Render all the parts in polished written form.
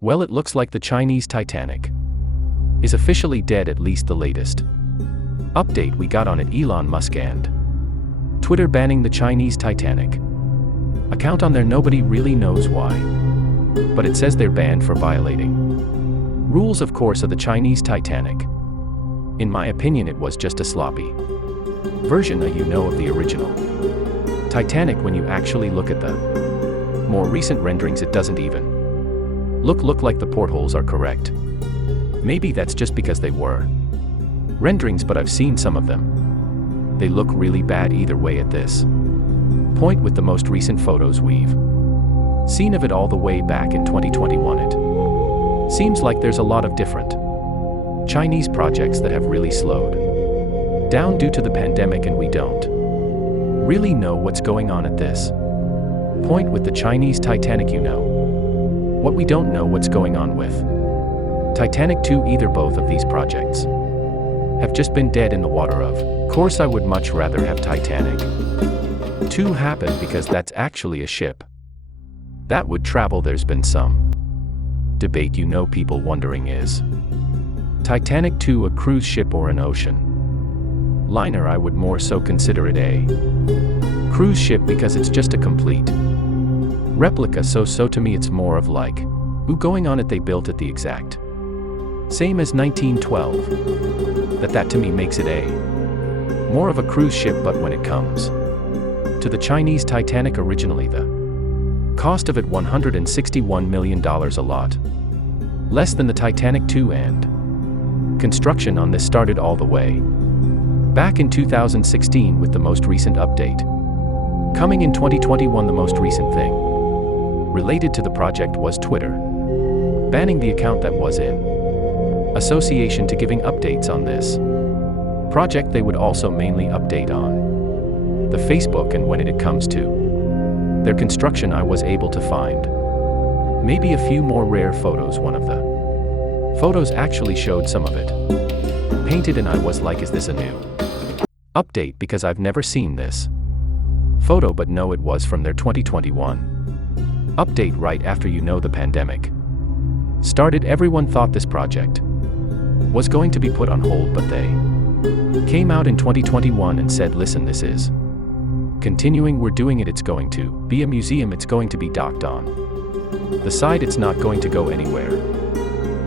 Well, it looks like the Chinese Titanic is officially dead, at least the latest update we got on it. Elon Musk and Twitter banning the Chinese Titanic account on there. Nobody really knows why, but it says they're banned for violating rules, of course, of the Chinese Titanic. In my opinion, it was just a sloppy version, of the original Titanic. When you actually look at the more recent renderings, it doesn't even look like the portholes are correct. Maybe that's just because they were renderings, but I've seen some of them. They look really bad either way at this point. With the most recent photos we've seen of it all the way back in 2021, it seems like there's a lot of different Chinese projects that have really slowed down due to the pandemic, and we don't really know what's going on at this point with the Chinese Titanic. What we don't know what's going on with Titanic 2 either. Both of these projects have just been dead in the water. Of course, I would much rather have Titanic 2 happen, because that's actually a ship that would travel. There's been some debate, people wondering, is Titanic 2 a cruise ship or an ocean liner? I would more so consider it a cruise ship, because it's just a complete replica. So to me it's more of like, going on it, they built it the exact same as 1912. That to me makes it a more of a cruise ship. But when it comes to the Chinese Titanic, originally the cost of it $161 million, a lot less than the Titanic 2, and construction on this started all the way back in 2016, with the most recent update coming in 2021. The most recent thing related to the project was Twitter banning the account that was in association to giving updates on this project. They would also mainly update on the Facebook, and when it comes to their construction, I was able to find maybe a few more rare photos. One of the photos actually showed some of it painted, and I was like, is this a new update? Because I've never seen this photo. But no, it was from their 2021 update, right after the pandemic started. Everyone thought this project was going to be put on hold, but they came out in 2021 and said, listen, this is continuing, we're doing it, it's going to be a museum, it's going to be docked on the side, it's not going to go anywhere.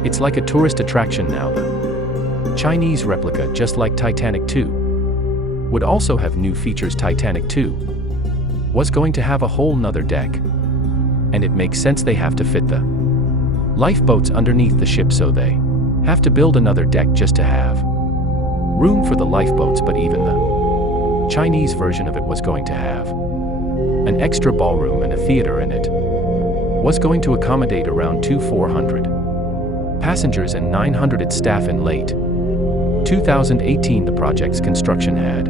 It's like a tourist attraction now. The Chinese replica, just like Titanic 2, would also have new features. Titanic 2 was going to have a whole nother deck, and it makes sense. They have to fit the lifeboats underneath the ship, so they have to build another deck just to have room for the lifeboats. But even the Chinese version of it was going to have an extra ballroom and a theater, and it was going to accommodate around 400 passengers and 900 staff. In late 2018, the project's construction had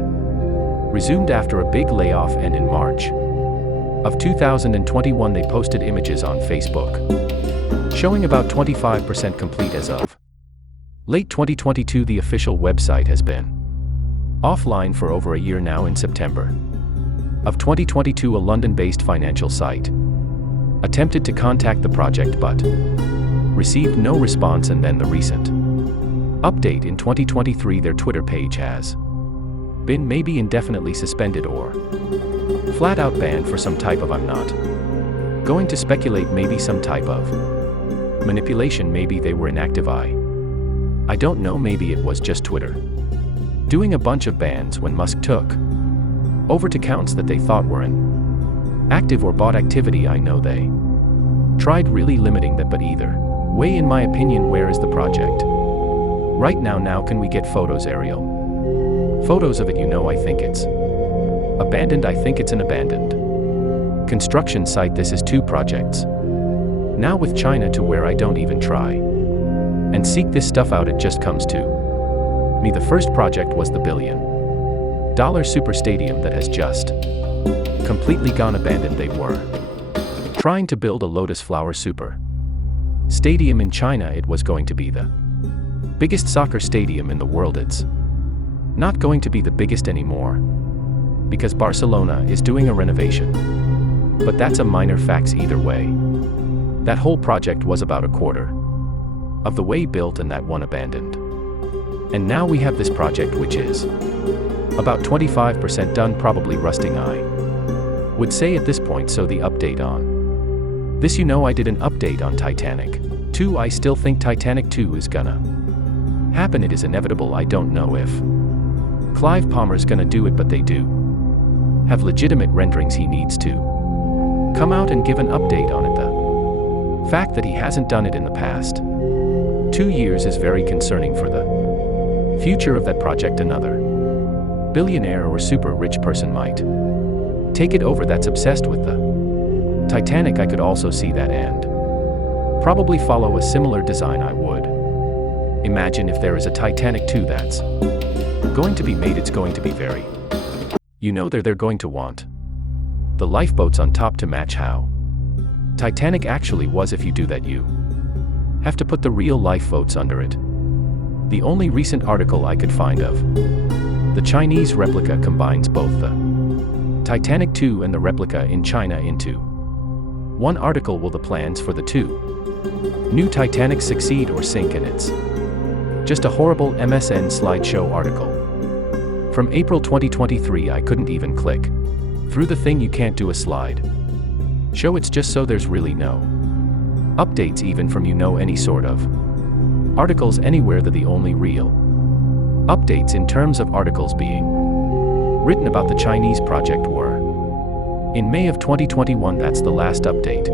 resumed after a big layoff, and in March of 2021 they posted images on Facebook showing about 25% complete as of late 2022. The official website has been offline for over a year now. In September of 2022, a London-based financial site attempted to contact the project but received no response, and then the recent update in 2023, their Twitter page has been maybe indefinitely suspended or flat out banned for some type of, I'm not going to speculate, maybe some type of manipulation. Maybe they were inactive. I don't know. Maybe it was just Twitter doing a bunch of bans when Musk took over to accounts that they thought were in active or bot activity. I know they tried really limiting that, but either way, in my opinion, where is the project right now? Now can we get photos, aerial photos of it? I think it's abandoned. I think it's an abandoned construction site. This is 2 projects now with China, to where I don't even try and seek this stuff out. It just comes to me. The first project was the $1 billion super stadium that has just completely gone abandoned. They were trying to build a lotus flower super stadium in China. It was going to be the biggest soccer stadium in the world. It's not going to be the biggest anymore, because Barcelona is doing a renovation. But that's a minor fact either way. That whole project was about a quarter of the way built and that one abandoned. And now we have this project which is about 25% done, probably rusting, I would say at this point. So the update on this, I did an update on Titanic 2. I still think Titanic 2 is gonna happen. It is inevitable. I don't know if Clive Palmer's gonna do it, but they do have legitimate renderings. He needs to come out and give an update on it. The fact that he hasn't done it in the past 2 years is very concerning for the future of that project. Another billionaire or super rich person might take it over that's obsessed with the Titanic. I could also see that and probably follow a similar design. I would imagine if there is a Titanic 2 that's going to be made, it's going to be very, they're going to want the lifeboats on top to match how Titanic actually was. If you do that, you have to put the real lifeboats under it. The only recent article I could find of the Chinese replica combines both the Titanic 2 and the replica in China into one article. Will the plans for the two new Titanics succeed or sink? And it's just a horrible MSN slideshow article from April 2023. I couldn't even click through the thing. You can't do a slide show. It's just so there's really no updates even from any sort of articles anywhere. The only real updates in terms of articles being written about the Chinese project were in May of 2021. That's the last update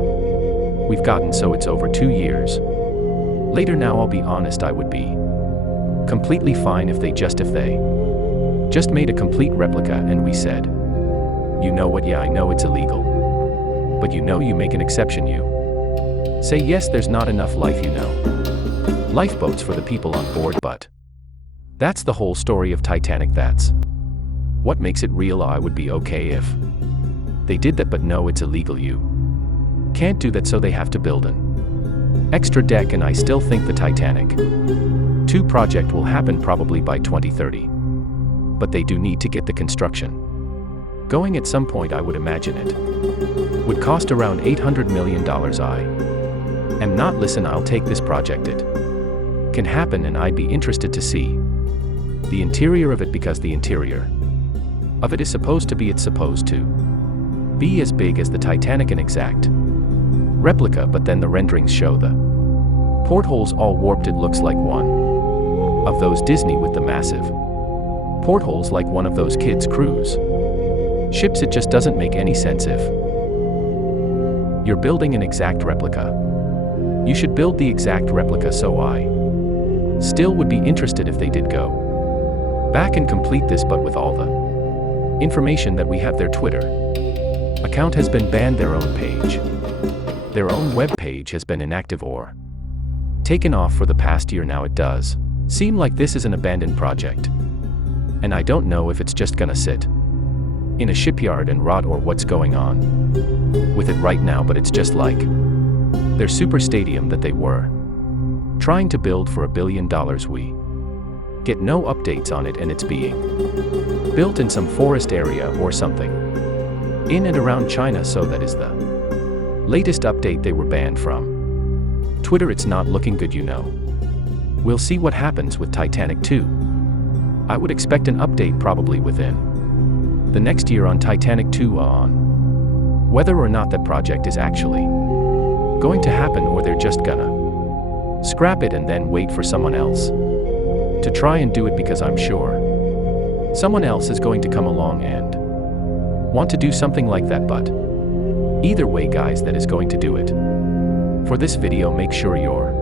we've gotten, so it's over 2 years later now. I'll be honest, I would be completely fine if they just made a complete replica and we said, what, yeah, I know it's illegal, but you make an exception. You say, yes, there's not enough lifeboats for the people on board, but that's the whole story of Titanic. That's what makes it real. I would be okay if they did that, but no, it's illegal. You can't do that, so they have to build an extra deck. And I still think the Titanic 2 project will happen probably by 2030. But they do need to get the construction going at some point. I would imagine it would cost around $800 million. I am not, listen, I'll take this project. It can happen, and I'd be interested to see the interior of it, because the interior of it is supposed to be as big as the Titanic, an exact replica, but then the renderings show the portholes all warped. It looks like one of those Disney with the massive portholes, like one of those kids' cruise ships. It just doesn't make any sense. If you're building an exact replica, you should build the exact replica. So I still would be interested if they did go back and complete this, but with all the information that we have, their Twitter account has been banned, their own web page has been inactive or taken off for the past year now. It does seem like this is an abandoned project, and I don't know if it's just gonna sit in a shipyard and rot or what's going on with it right now, but it's just like their super stadium that they were trying to build for $1 billion. We get no updates on it, and it's being built in some forest area or something in and around China. So that is the latest update. They were banned from Twitter. It's not looking good. We'll see what happens with Titanic 2. I would expect an update probably within the next year on Titanic 2 on whether or not that project is actually going to happen, or they're just gonna scrap it and then wait for someone else to try and do it, because I'm sure someone else is going to come along and want to do something like that. But either way, guys, that is going to do it for this video. Make sure you're